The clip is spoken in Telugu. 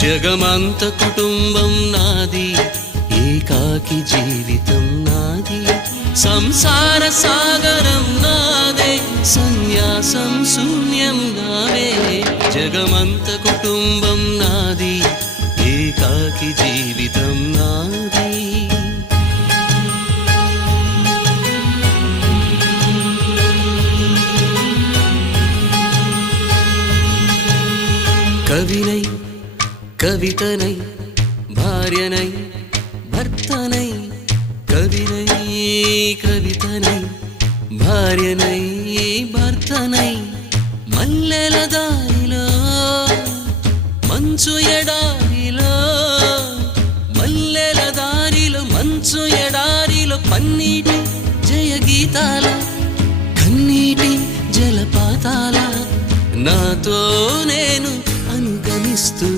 జగమంత కుటుంబం నాది, ఏకాకి జీవితం నాది, సంసార సాగరం నాదే, సన్యాసం శూన్యం నావే. జగమంత కుటుంబం నాది, ఏకాకి జీవితం నాది. కవినై కవితనై భార్యనై భర్తనై, కవినై కవితనై భార్యనై భర్తనై, మల్లెల దారిలో మంచు ఎడారిలో, మల్లెల దారిలో మంచు ఎడారిలో, పన్నీటి జయ గీతాల కన్నీటి జలపాతాల, నాతో నేను అనుగమిస్తూ